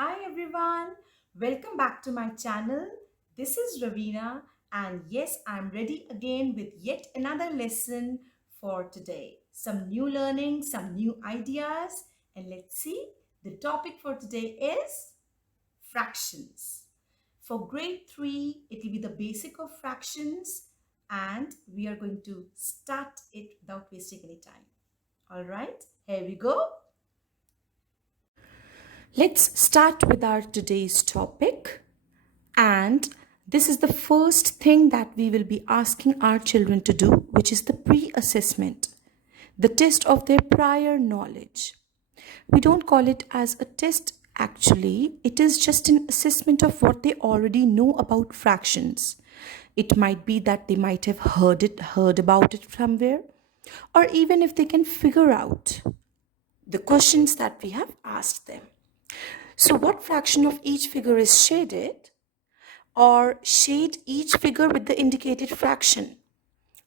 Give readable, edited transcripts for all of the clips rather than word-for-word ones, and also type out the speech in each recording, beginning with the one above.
Hi everyone, welcome back to my channel. This is Ravina, and yes, I'm ready again with yet another lesson for today. Some new learning, some new ideas, and let's see. The topic for today is fractions. For grade 3, it will be the basic of fractions, and we are going to start it without wasting any time. All right, here we go. Let's start with our today's topic. And this is the first thing that we will be asking our children to do, which is the pre-assessment, the test of their prior knowledge. We don't call it as a test actually, it is just an assessment of what they already know about fractions. It might be that they might have heard about it somewhere, or even if they can figure out the questions that we have asked them. So, what fraction of each figure is shaded? Or shade each figure with the indicated fraction.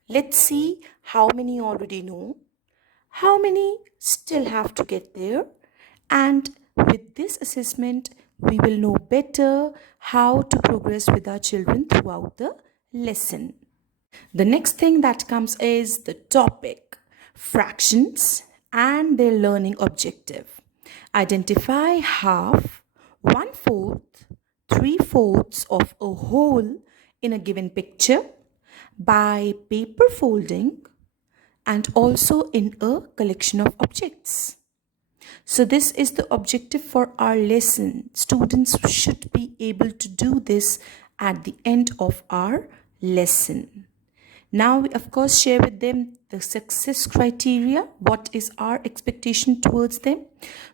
Let's see how many already know, how many still have to get there, and with this assessment, we will know better how to progress with our children throughout the lesson. The next thing that comes is the topic, fractions and their learning objective. Identify half, one fourth, three fourths of a whole in a given picture by paper folding and also in a collection of objects. So this is the objective for our lesson. Students should be able to do this at the end of our lesson. Now we of course share with them the success criteria, what is our expectation towards them,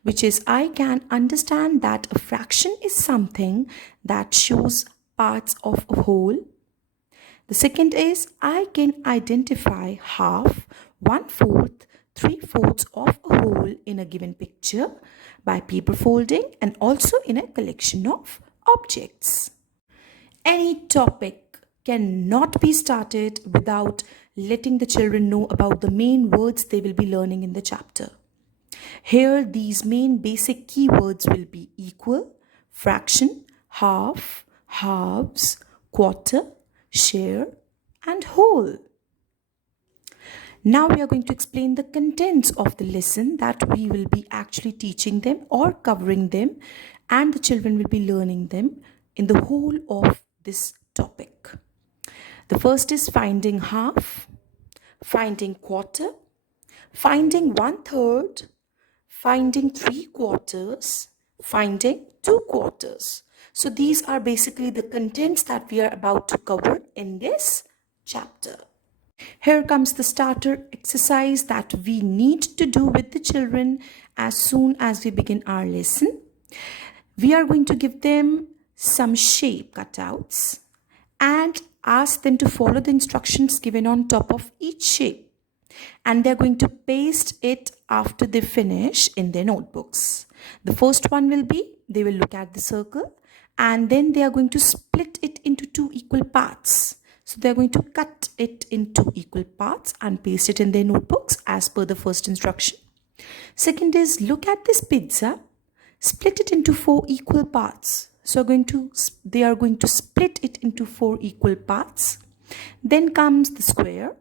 which is I can understand that a fraction is something that shows parts of a whole. The second is I can identify half, one fourth, three fourths of a whole in a given picture by paper folding and also in a collection of objects. Any topic cannot be started without letting the children know about the main words they will be learning in the chapter. Here, these main basic keywords will be equal, fraction, half, halves, quarter, share, and whole. Now we are going to explain the contents of the lesson that we will be actually teaching them or covering them, and the children will be learning them in the whole of this topic. The first is finding half, finding quarter, finding one third, finding three quarters, finding two quarters. So these are basically the contents that we are about to cover in this chapter. Here comes the starter exercise that we need to do with the children as soon as we begin our lesson. We are going to give them some shape cutouts and ask them to follow the instructions given on top of each shape. And they're going to paste it after they finish in their notebooks. The first one will be, they will look at the circle and then they are going to split it into two equal parts. So they're going to cut it into equal parts and paste it in their notebooks as per the first instruction. Second is, look at this pizza, split it into four equal parts. So they are going to split it into four equal parts. Then comes the square.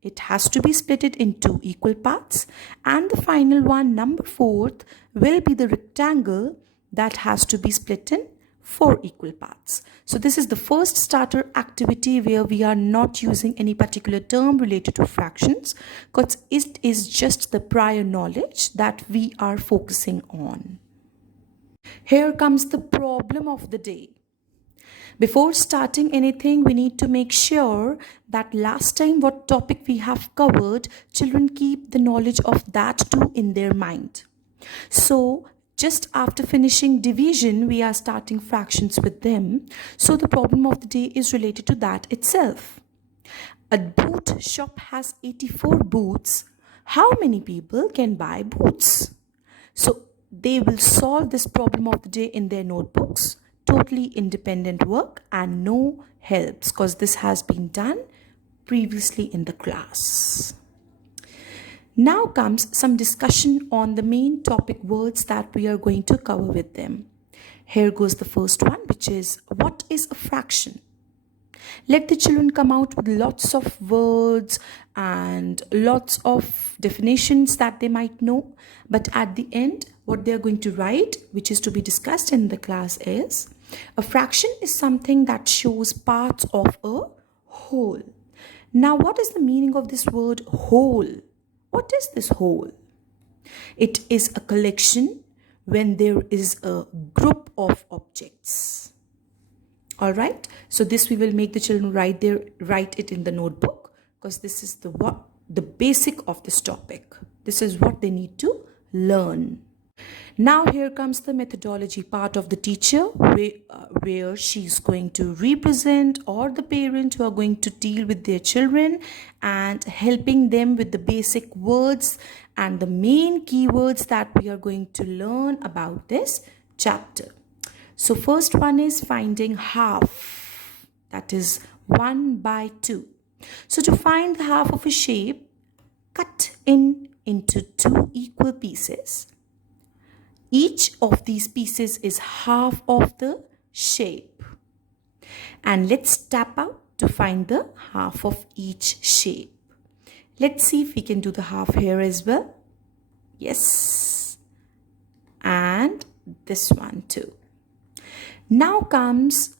It has to be split it into equal parts. And the final one, number 4th, will be the rectangle that has to be split in four equal parts. So this is the first starter activity where we are not using any particular term related to fractions because it is just the prior knowledge that we are focusing on. Here comes the problem of the day. Before starting anything, we need to make sure that last time what topic we have covered, children keep the knowledge of that too in their mind. So just after finishing division, we are starting fractions with them. So the problem of the day is related to that itself. A boot shop has 84 boots. How many people can buy boots? So they will solve this problem of the day in their notebooks. Totally independent work and no helps because this has been done previously in the class. Now comes some discussion on the main topic words that we are going to cover with them. Here goes the first one, which is, what is a fraction? Let the children come out with lots of words and lots of definitions that they might know. But at the end, what they are going to write, which is to be discussed in the class, is a fraction is something that shows parts of a whole. Now, what is the meaning of this word whole? What is this whole? It is a collection when there is a group of objects. All right, so this we will make the children write it in the notebook, because this is the basic of this topic. This is what they need to learn. Now here comes the methodology part of the teacher, where she's going to represent, or the parent who are going to deal with their children and helping them with the basic words and the main keywords that we are going to learn about this chapter. So first one is finding half, that is 1 by 2. So to find the half of a shape, cut into 2 equal pieces. Each of these pieces is half of the shape. And let's tap out to find the half of each shape. Let's see if we can do the half here as well. Yes. And this one too. Now comes,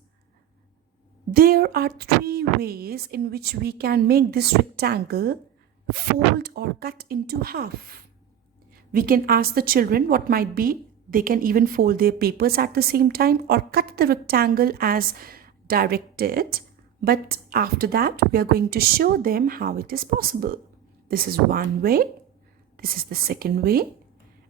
there are 3 ways in which we can make this rectangle fold or cut into half. We can ask the children what might be. They can even fold their papers at the same time or cut the rectangle as directed. But after that, we are going to show them how it is possible. This is one way. This is the second way.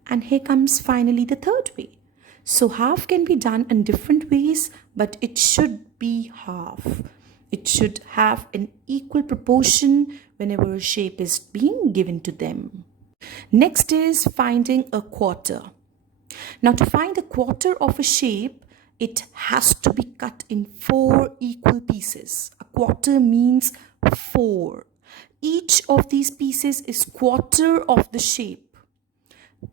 And here comes finally the third way. So half can be done in different ways, but it should be half. It should have an equal proportion whenever a shape is being given to them. Next is finding a quarter. Now to find a quarter of a shape, it has to be cut in 4 equal pieces. A quarter means 4. Each of these pieces is quarter of the shape.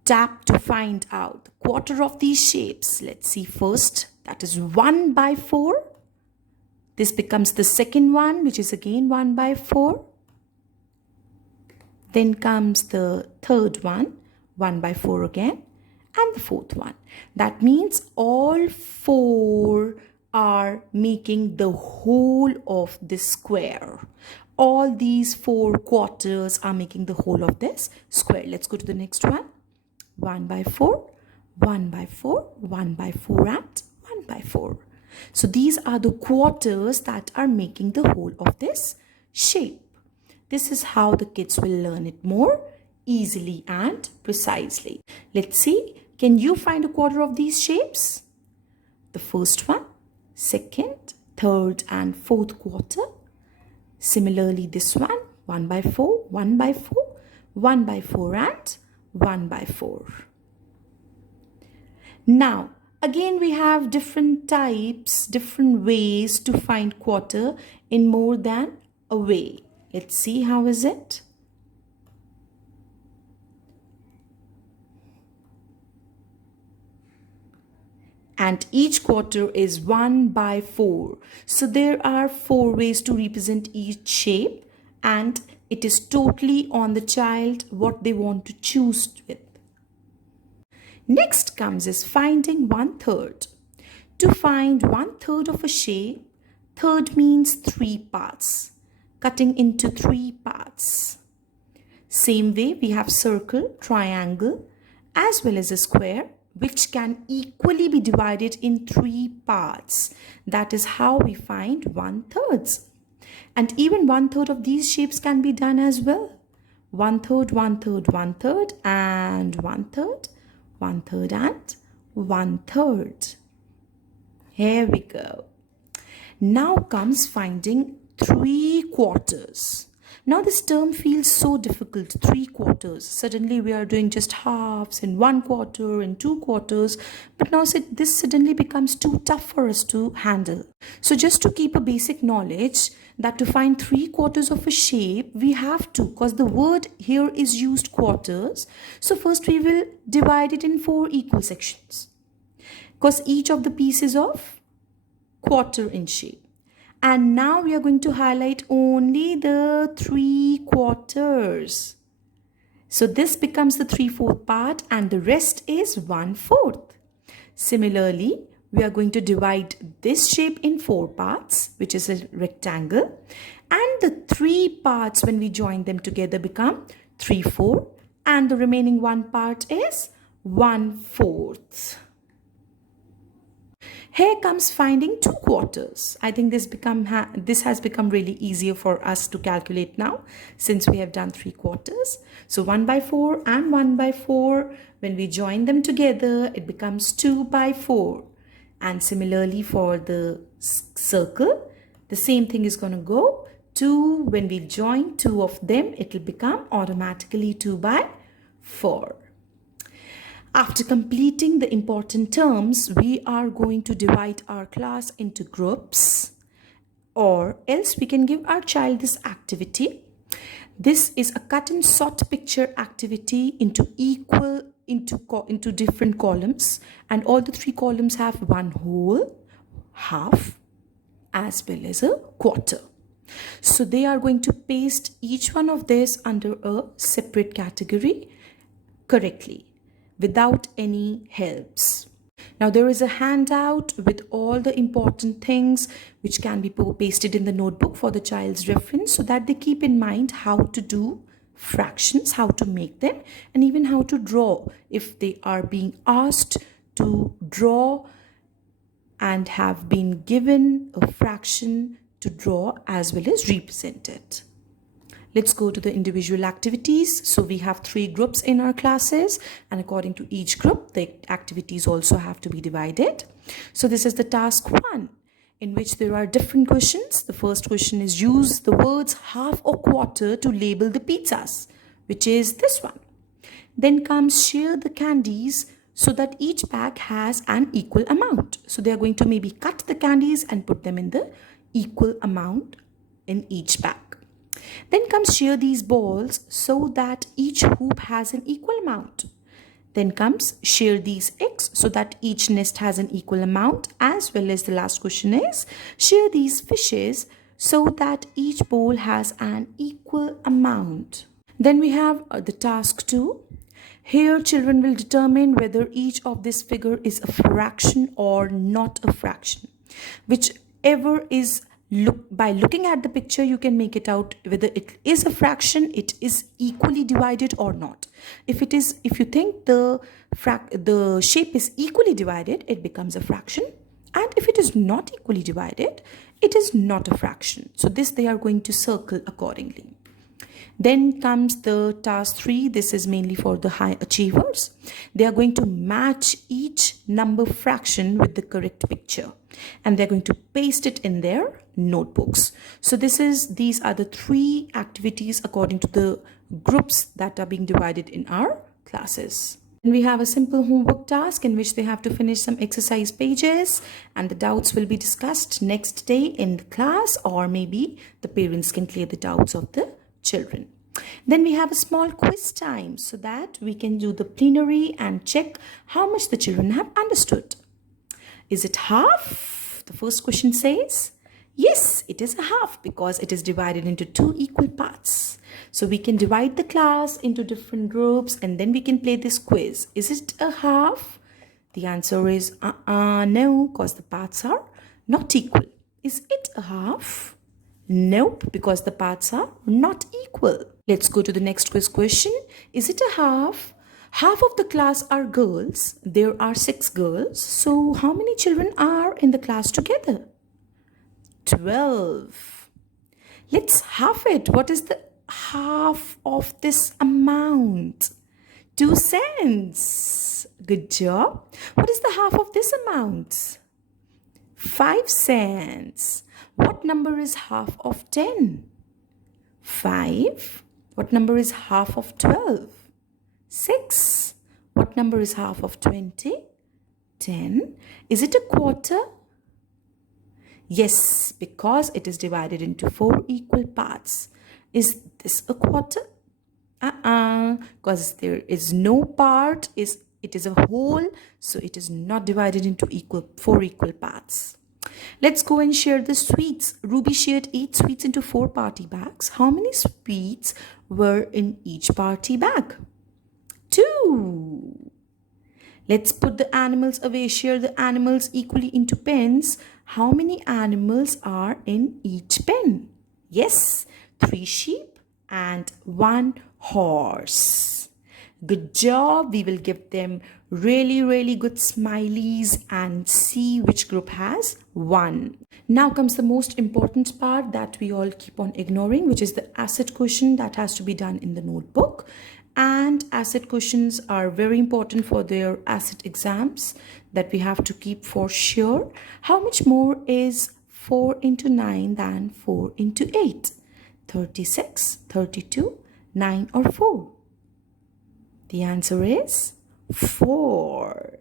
Tap to find out the quarter of these shapes. Let's see first. That is 1 by 4. This becomes the second one, which is again 1 by 4. Then comes the third one, 1 by 4 again. And the fourth one. That means all 4 are making the whole of this square. All these 4 quarters are making the whole of this square. Let's go to the next one. 1 by 4, 1 by 4, 1 by 4 and 1 by 4. So these are the quarters that are making the whole of this shape. This is how the kids will learn it more easily and precisely. Let's see, can you find a quarter of these shapes? The first one, second, third and fourth quarter. Similarly this one, 1 by 4, 1 by 4, 1 by 4 and 1 by 4. Now, again we have different types, different ways to find quarter in more than a way. Let's see how is it. And each quarter is 1 by 4. So there are 4 ways to represent each shape, and it is totally on the child what they want to choose with. Next comes is finding 1/3. To find 1/3 of a shape, third means 3 parts, cutting into 3 parts. Same way we have circle, triangle as well as a square, which can equally be divided in 3 parts. That is how we find 1/3. And even 1/3 of these shapes can be done as well. 1/3, 1/3, 1/3 and 1/3, 1/3 and 1/3. Here we go. Now comes finding 3 quarters. Now this term feels so difficult, 3 quarters. Suddenly we are doing just halves in 1 quarter and 2 quarters. But now this suddenly becomes too tough for us to handle. So just to keep a basic knowledge that to find 3 quarters of a shape, we have to, because the word here is used quarters. So first we will divide it in 4 equal sections. because each of the pieces of quarter in shape. And now we are going to highlight only the 3/4. So this becomes the 3/4 part and the rest is 1/4. Similarly, we are going to divide this shape in 4 parts, which is a rectangle. And the 3 parts, when we join them together, become 3/4. And the remaining 1 part is 1/4. Here comes finding 2/4. I think this has become really easier for us to calculate now since we have done 3/4. So 1/4 and 1/4, when we join them together, it becomes 2/4. And similarly for the circle, the same thing is going to go. 2, when we join 2 of them, it will become automatically 2/4. After completing the important terms, we are going to divide our class into groups, or else we can give our child this activity. This is a cut and sort picture activity into different columns, and all the 3 columns have one whole, half, as well as a quarter. So they are going to paste each one of this under a separate category correctly, without any helps. Now there is a handout with all the important things which can be pasted in the notebook for the child's reference, so that they keep in mind how to do fractions, how to make them, and even how to draw if they are being asked to draw and have been given a fraction to draw as well as represent it. Let's go to the individual activities. So we have 3 groups in our classes, and according to each group, the activities also have to be divided. So this is the task 1, in which there are different questions. The first question is use the words half or quarter to label the pizzas, which is this one. Then comes share the candies so that each bag has an equal amount. So they are going to maybe cut the candies and put them in the equal amount in each bag. Then comes share these balls so that each hoop has an equal amount. Then comes share these eggs so that each nest has an equal amount, as well as the last question is share these fishes so that each bowl has an equal amount. Then we have the task 2. Here children will determine whether each of this figure is a fraction or not a fraction. Whichever is by looking at the picture, you can make it out whether it is a fraction, it is equally divided or not. If you think the shape is equally divided, it becomes a fraction. And if it is not equally divided, it is not a fraction. So this they are going to circle accordingly. Then comes the task 3. This is mainly for the high achievers. They are going to match each number fraction with the correct picture, and they're going to paste it in their notebooks. So these are the 3 activities according to the groups that are being divided in our classes. And we have a simple homework task in which they have to finish some exercise pages, and the doubts will be discussed next day in the class, or maybe the parents can clear the doubts of the children. Then we have a small quiz time so that we can do the plenary and check how much the children have understood. Is it half? The first question says yes, it is a half because it is divided into 2 equal parts. So we can divide the class into different groups and then we can play this quiz. Is it a half? The answer is no, because the parts are not equal. Is it a half? Nope, because the parts are not equal. Let's go to the next quiz question. Is it a half? Half of the class are girls. There are 6 girls. So how many children are in the class together? 12. Let's half it. What is the half of this amount? 2 cents. Good job. What is the half of this amount? 5 cents. What number is half of 10? 5. What number is half of 12? 6. What number is half of 20? 10. Is it a quarter? Yes, because it is divided into 4 equal parts. Is this a quarter? Because there is no part is It is a whole, so it is not divided into four equal parts. Let's go and share the sweets. Ruby shared 8 sweets into 4 party bags. How many sweets were in each party bag? 2. Let's put the animals away. Share the animals equally into pens. How many animals are in each pen? Yes, 3 sheep and 1 horse. Good job. We will give them really good smileys and see which group has 1. Now comes the most important part that we all keep on ignoring, which is the asset question that has to be done in the notebook. And asset questions are very important for their asset exams that we have to keep for sure. How much more is 4 into 9 than 4 into 8? 36, 32, 9 or 4? The answer is 4.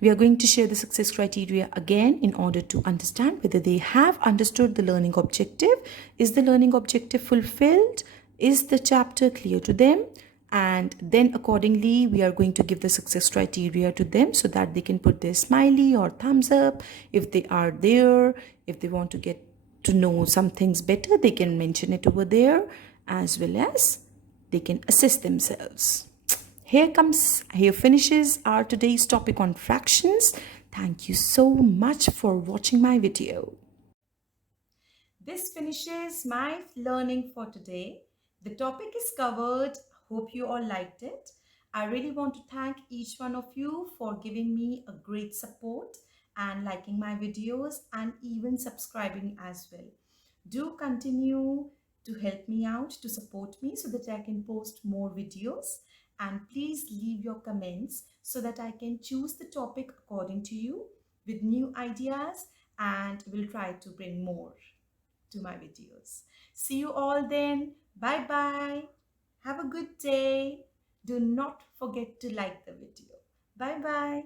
We are going to share the success criteria again in order to understand whether they have understood the learning objective. Is the learning objective fulfilled? Is the chapter clear to them? And then accordingly, we are going to give the success criteria to them so that they can put their smiley or thumbs up if they are there. If they want to get to know some things better, they can mention it over there, as well as they can assist themselves. Here finishes our today's topic on fractions. Thank you so much for watching my video. This finishes my learning for today. The topic is covered. Hope you all liked it. I really want to thank each one of you for giving me a great support and liking my videos and even subscribing as well. Do continue to help me out, to support me so that I can post more videos. And please leave your comments so that I can choose the topic according to you with new ideas, and will try to bring more to my videos. See you all then. Bye bye. Have a good day. Do not forget to like the video. Bye bye.